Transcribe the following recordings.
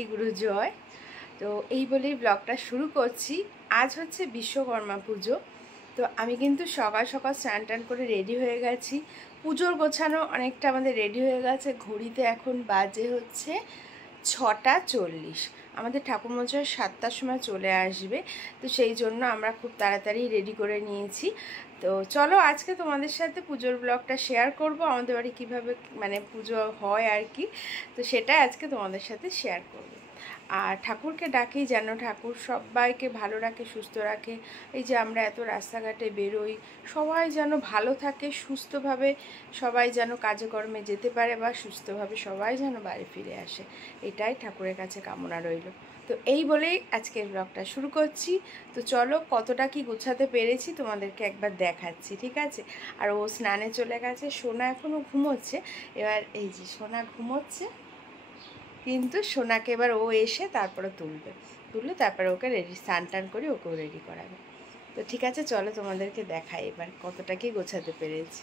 শ্রী গুরু জয়। তো এই বলেই ব্লগটা শুরু করছি। আজ হচ্ছে বিশ্বকর্মা পুজো। তো আমি কিন্তু সকাল সকাল স্নান টান করে রেডি হয়ে গেছি। পুজোর গোছানো অনেকটা আমাদের রেডি হয়ে গেছে। ঘড়িতে এখন বাজে হচ্ছে 6:40। আমাদের ঠাকুরমশাই 7টার সময় চলে আসবে, তো সেই জন্য আমরা খুব তাড়াতাড়ি রেডি করে নিয়েছি। তো চলো আজকে তোমাদের সাথে পুজোর ব্লগটা শেয়ার করব, আমাদের বাড়ি কীভাবে মানে পুজো হয় আর কি। তো সেটা আজকে তোমাদের সাথে শেয়ার করব। আর ঠাকুরকে ডাকি যেন ঠাকুর সবাইকে ভালো রাখে, সুস্থ রাখে। এই যে আমরা এত রাস্তাঘাটে বেরোই, সবাই যেন ভালো থাকে, সুস্থভাবে সবাই যেন কাজে কর্মে যেতে পারে, বা সুস্থভাবে সবাই যেন বাড়ি ফিরে আসে, এটাই ঠাকুরের কাছে কামনা রইল। তো এই বলেই আজকের ব্লগটা শুরু করছি। তো চলো কতটা কি গোছাতে পেরেছি তোমাদেরকে একবার দেখাচ্ছি, ঠিক আছে। আর ও স্নানে চলে গেছে, সোনা এখনও ঘুমোচ্ছে। এবার এই যে সোনা ঘুমোচ্ছে, কিন্তু সোনাকে এবার ও এসে তারপরে তুললে তারপরে ওকে রেডি স্নান টান করে ওকেও রেডি করাবে। তো ঠিক আছে, চলো তোমাদেরকে দেখাই এবার কতটা কি গোছাতে পেরেছি।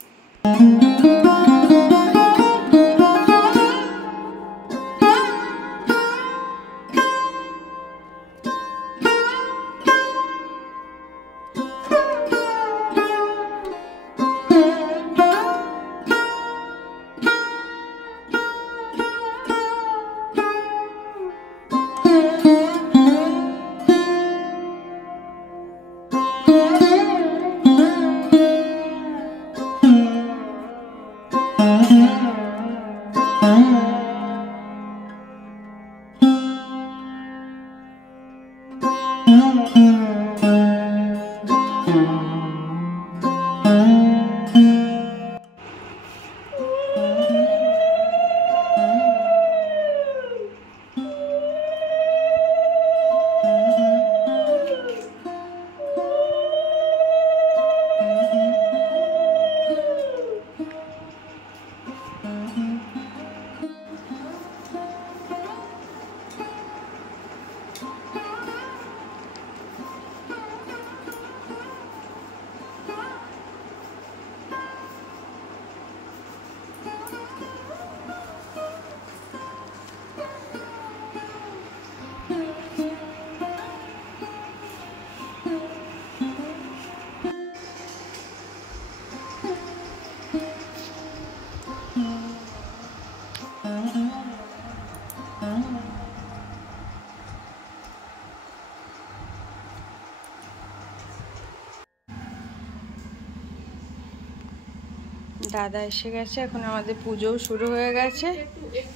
দাদা এসে গেছে, এখন আমাদের পুজোও শুরু হয়ে গেছে।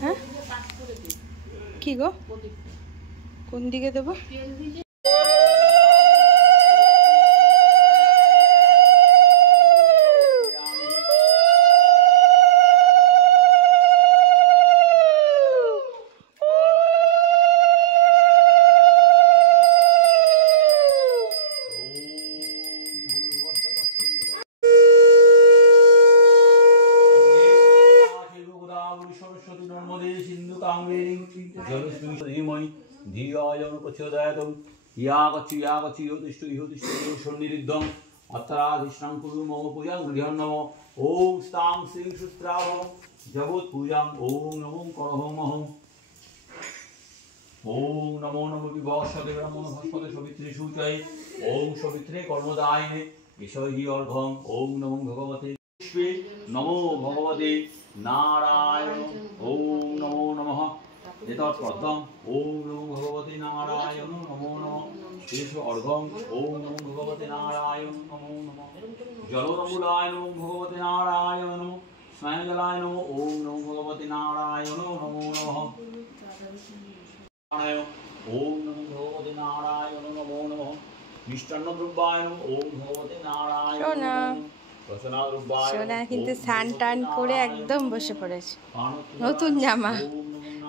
হ্যাঁ কি গো, কোন দিকে দেবো? जगत पूजा ओम नमो करहमहम ओम नमो नमो विभवस्ते ब्रह्मण भस्पते सवित्रे शुचाय ओम सवित्रे कर्मदायिने ईश्वरी अर्घम ओम नमो भगवते पुष्पे नमो भगवते नारायण ओम नमो नमः एतत्पदम ओम नमो भगवते नारायण नमो नमः ईश्व अर्घम ओम नमो भगवते नारायण नमो नमः जलोरमूलाय नमो भगवते नारायण नमो स्मयंजलाय नमो ओम नमो भगवते नारायण नमो नमः ओम नमो भगवते नारायण नमो नमः मिष्टान्न द्रव्याय नमो ओम भगवते नारायण সোনা কিন্তু স্নান টান করে একদম বসে পড়েছে। নতুন জামা,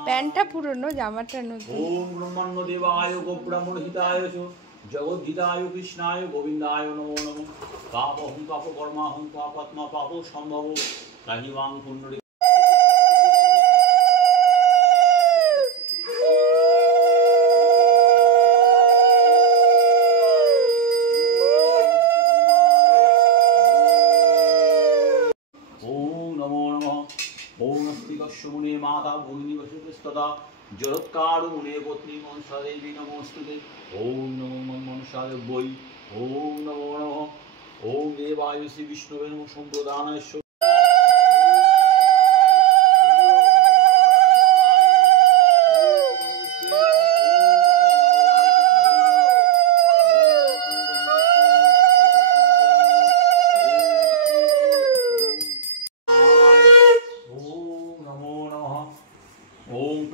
প্যান্টটা পুরনো, জামাটা নতুন। ओम ब्रह्मण्य देवाय गो ब्राह्मण हिताय जगत हिताय कृष्णाय गोविंदाय नमो नमः पापहं पाप कर्माहं पापात्मा पापो संभव राहिवां पुण्य ओम नमो नमः ओम अस्तिकस्य मुने माता भूमिनि वसुस्तदा জরৎকার মুনে পত্নী মনসাদেবী নমস্তুতে। ওম নমো মনসাদেব্যৈ। ওম নমো নমঃ। ওম দেবায় শ্রী বিষ্ণুবে নমঃ সম্প্রদানায়।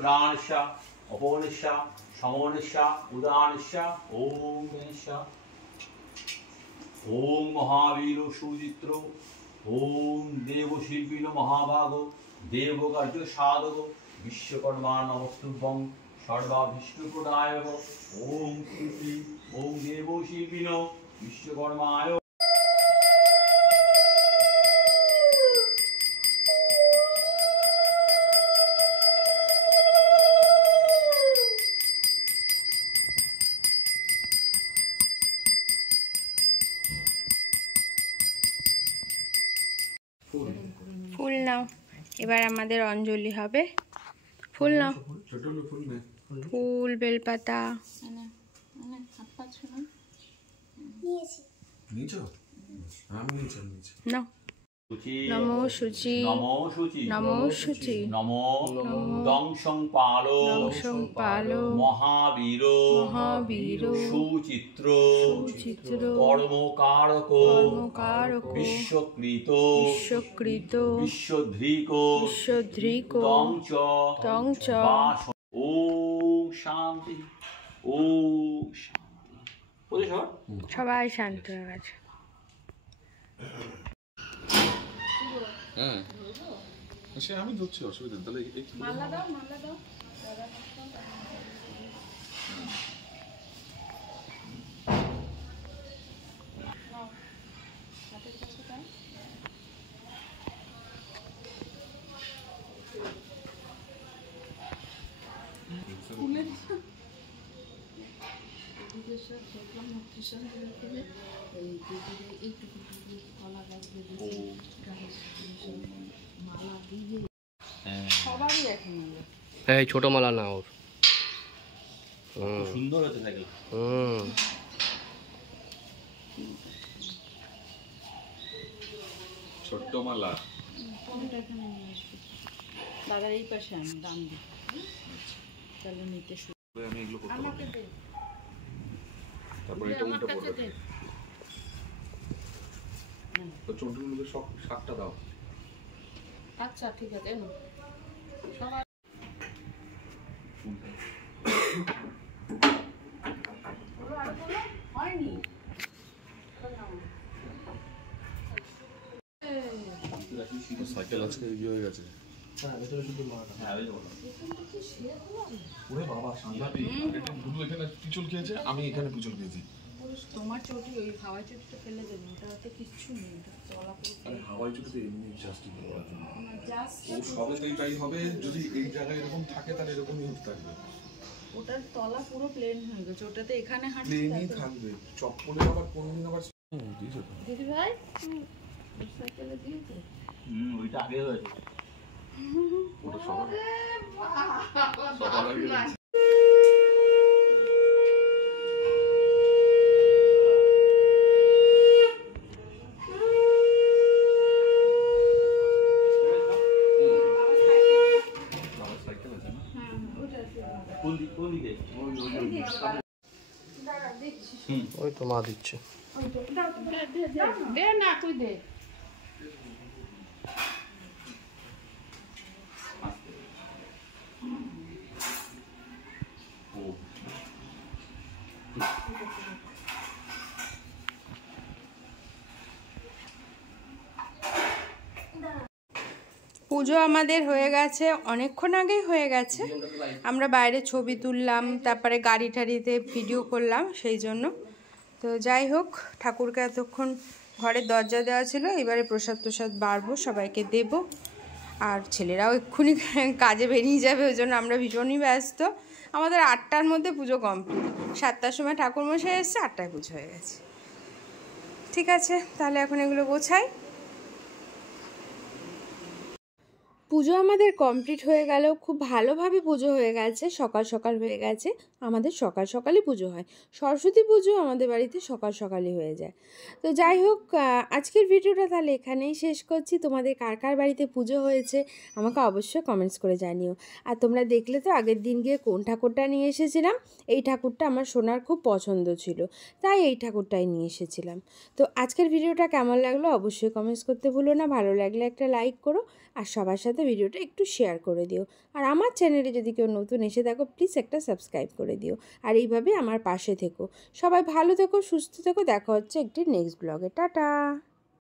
प्राणस्या अपौर्णस्या समौर्णस्या उदानस्या ओम गणेशा। ओम महावीर सुचित्र। ओम देवशिल्पीन महाभाग देवकार्य साधक विश्वकर्मा नमस्तुभ्यं सर्वाभीष्टप्रदाय। ओम कृति ओम देवशिल्पीन विश्वकर्माय। ফুল নাও, এবার আমাদের অঞ্জলি হবে। ফুল নাও, ফুল বেলপাতা নাও। নমো শুচি নমো শুচি নমো শুচি নমো দংশং পালো দংশং পালো মহাবীর মহাবীর সুচিত্র সুচিত্র কর্মকারক কর্মকারক বিশ্বকৃত বিশ্বকৃত বিশ্বধৃক বিশ্বধৃক তং চ বাস। ওম শান্তি ওম শান্তি। সবাই শান্ত হয়ে গেছে। হ্যাঁ সে আমি ধরছি, অসুবিধা নেই। তাহলে মালা দাও, মালা দাও। হ্যাঁ ছোট মালা না ওর। সুন্দর হতে থাকে। ছোট্ট মালা দাদার এই পাশে আমি দাম দিই, তাহলে নিতে শুরু। আমি এগুলো করতে পারি। তারপরে এটা উল্টো পড়বে। তো চন্টুর মধ্যে সব শাকটা দাও। আচ্ছা ঠিক আছে। হয়নি সাইকেল আজকে ইয়ে হয়ে গেছে। ওরে বাবা সাংঘাতিক। দুটো এখানে পিছল খেয়েছে, আমি এখানে পিছল খেয়েছি। তোমার চটি ওই হাওয়াই চটিটা ফেলে দেবে, ওটাতে কিচ্ছু নেই, ওটা তলা পুরো। আরে হাওয়াই চটিতে এমনি জাস্টিং করার জন্য। জাস্ট ও সবেতেই তাই হবে। যদি এই জায়গায় এরকম থাকে তাহলে এরকমই হতে থাকবে। ওটার তলা পুরো প্লেন হয়ে গেছে, ওটাতে এখানে হাঁটতে প্লেনই থাকবে। চপ্পলে আবার কোনদিন আবার দিয়েছো তো? দিদি ভাই সাইকেলে দিয়েছে। ওইটা আগে হয়েছে। ওটা সবার সবার আগে হয়েছে। ওই তো মা দিচ্ছে। দে না তুই দে। পুজো আমাদের হয়ে গেছে, অনেকক্ষণ আগেই হয়ে গেছে। আমরা বাইরে ছবি তুললাম, তারপরে গাড়ি টাড়িতে ভিডিও করলাম, সেই জন্য। তো যাই হোক, ঠাকুরকে এতক্ষণ ঘরের দরজা দেওয়া ছিল, এবারে প্রসাদ প্রসাদ বাড়বো, সবাইকে দেব। আর ছেলেরাও এক্ষুনি কাজে বেরিয়ে যাবে, ওই জন্য আমরা ভীষণই ব্যস্ত। আমাদের 8টার মধ্যে পুজো কমপ্লিট। 7টার সময় ঠাকুরমশাই এসছে, 8টায় পুজো হয়ে গেছে। ঠিক আছে, তাহলে এখন এগুলো গোছাই। পুজো আমাদের কমপ্লিট হয়ে গেল, খুব ভালোভাবে পুজো হয়ে গেছে, সকাল সকাল হয়ে গেছে। আমাদের সকাল সকালই পুজো হয়, সরস্বতী পুজো আমাদের বাড়িতে সকাল সকালই হয়ে যায়। তো যাই হোক, আজকের ভিডিওটা তাহলে এখানেই শেষ করছি। তোমাদের কার কার বাড়িতে পুজো হয়েছে আমাকে অবশ্যই কমেন্টস করে জানিও। আর তোমরা দেখলে তো আগের দিন গিয়ে কোন ঠাকুরটা নিয়ে এসেছিলাম। এই ঠাকুরটা আমার সোনার খুব পছন্দ ছিল, তাই এই ঠাকুরটাই নিয়ে এসেছিলাম। তো আজকের ভিডিওটা কেমন লাগলো অবশ্যই কমেন্টস করতে ভুলো না। ভালো লাগলে একটা লাইক করো, আর সবার সাথে ভিডিওটা একটু শেয়ার করে দিও। আর আমার চ্যানেলে যদি কেউ নতুন এসে থাকো প্লিজ একটা সাবস্ক্রাইব করে দিও। আর এইভাবে আমার পাশে থেকো। সবাই ভালো থেকো, সুস্থ থেকো। দেখা হচ্ছে একটি নেক্সট ব্লগে। টাটা।